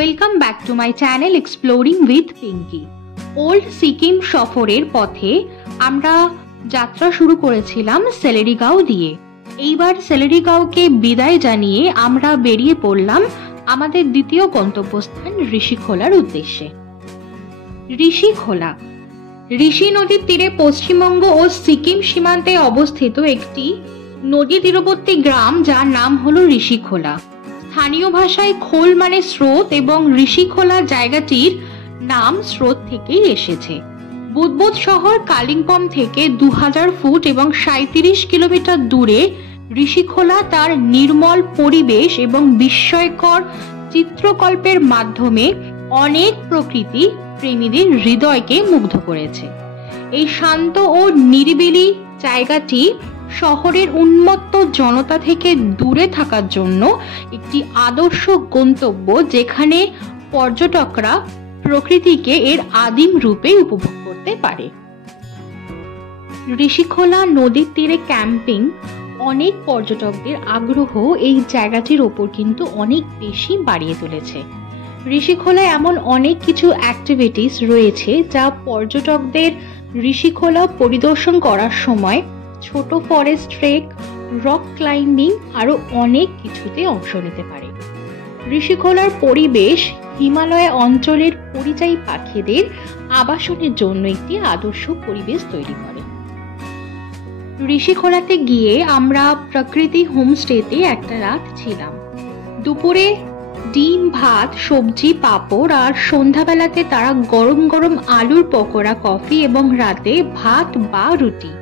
Welcome back to my channel exploring with Pinky. Old Sikkim সফরের পথে আমরা যাত্রা শুরু করেছিলাম সেলেরিগাঁও দিয়ে। এইবার সেলেরিগাঁওকে বিদায় জানিয়ে আমরা বেরিয়ে পড়লাম আমাদের দ্বিতীয় গন্তব্যস্থান ঋষিখোলার উদ্দেশ্যে। ঋষিখোলা ঋষি নদীর তীরে পশ্চিমবঙ্গ ও সিকিম সীমান্তে অবস্থিত একটি নদী তীরবর্তী গ্রাম, যার নাম হলো ঋষিখোলা। স্থানীয় ভাষায় খোল মানে স্রোত এবং ঋষিখোলা জায়গাটির নাম স্রোত থেকেই এসেছে। বুদবুদ শহর কালিম্পং থেকে 2000 ফুট এবং 37 কিলোমিটার দূরে ঋষিখোলা তার নির্মল পরিবেশ এবং বিস্ময়কর চিত্রকল্পের মাধ্যমে অনেক প্রকৃতি প্রেমীদের হৃদয়কে মুগ্ধ করেছে। এই শান্ত ও নিরিবিলি জায়গাটি শহরের উন্মত্ত জনতা থেকে দূরে থাকার জন্য একটি আদর্শ গন্তব্য, যেখানে পর্যটকরা প্রকৃতিকে এর আদিম রূপে উপভোগ করতে পারে। ঋষিখোলা নদীর তীরে ক্যাম্পিং অনেক পর্যটকদের আগ্রহ এই জায়গাটির ওপর কিন্তু অনেক বেশি বাড়িয়ে তুলেছে। ঋষিখোলায় এমন অনেক কিছু অ্যাক্টিভিটিস রয়েছে যা পর্যটকদের ঋষিখোলা পরিদর্শন করার সময় ছোট ফরেস্ট ট্রেক, রক ক্লাইম্বিং আরো অনেক কিছুতে অংশ নিতে পারে। ঋষিখোলার পরিবেশ হিমালয় অঞ্চলের পরিযায়ী পাখিদের আবাসনের জন্য একটি আদর্শ পরিবেশ তৈরি করে। ঋষিখোলাতে গিয়ে আমরা প্রকৃতি হোমস্টেতে একটা রাত ছিলাম। দুপুরে ডিম, ভাত, সবজি, পাঁপড় আর সন্ধ্যাবেলাতে তারা গরম গরম আলুর পকোড়া, কফি এবং রাতে ভাত বা রুটি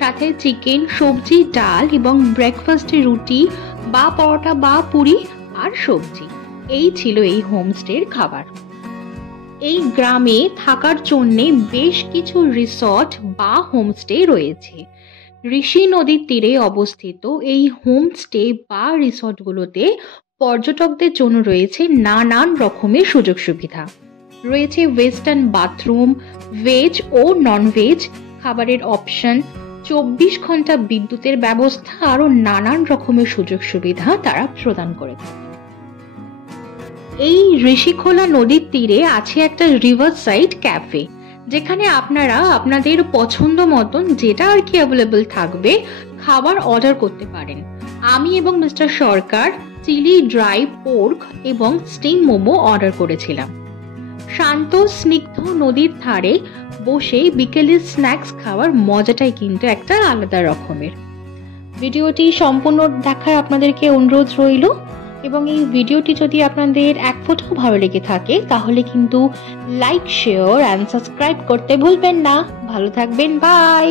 সাথে চিকেন, সবজি, ডাল এবং ব্রেকফাস্টে রুটি বা পরোটা বা পুরি আর সবজি। এই ছিল এই হোমস্টের খাবার। এই গ্রামে থাকার জন্য বেশ কিছু রিসর্ট বা হোমস্টে রয়েছে। ঋষি নদীর তীরে অবস্থিত এই হোমস্টে বা রিসর্টগুলোতে পর্যটকদের জন্য রয়েছে নানান রকমের সুযোগ সুবিধা। রয়েছে ওয়েস্টার্ন বাথরুম, ভেজ ও নন ভেজ খাবারের অপশন, 24 ঘন্টা বিদ্যুতের ব্যবস্থা, আরো নানান রকমের সুযোগ সুবিধা তারা প্রদান করে থাকে। এই ঋষিখোলা নদীর তীরে আছে একটা রিভার সাইড ক্যাফে, যেখানে আপনারা আপনাদের পছন্দ মতন যেটা আর কি অ্যাভেলেবল থাকবে খাবার অর্ডার করতে পারেন। আমি এবং মিস্টার সরকার চিলি ড্রাই পোর্ক এবং স্টিম মোমো অর্ডার করেছিলাম। শান্ত স্নিগ্ধ নদীর ধারে বসে বিকেলের স্ন্যাক্স খাওয়ার মজাটাই কিন্তু একটা আলাদা রকমের। ভিডিওটি সম্পূর্ণ দেখার আপনাদেরকে অনুরোধ রইল, এবং এই ভিডিওটি যদি আপনাদের এক ফোঁটাও ভালো লেগে থাকে তাহলে কিন্তু লাইক, শেয়ার অ্যান্ড সাবস্ক্রাইব করতে ভুলবেন না। ভালো থাকবেন, বাই।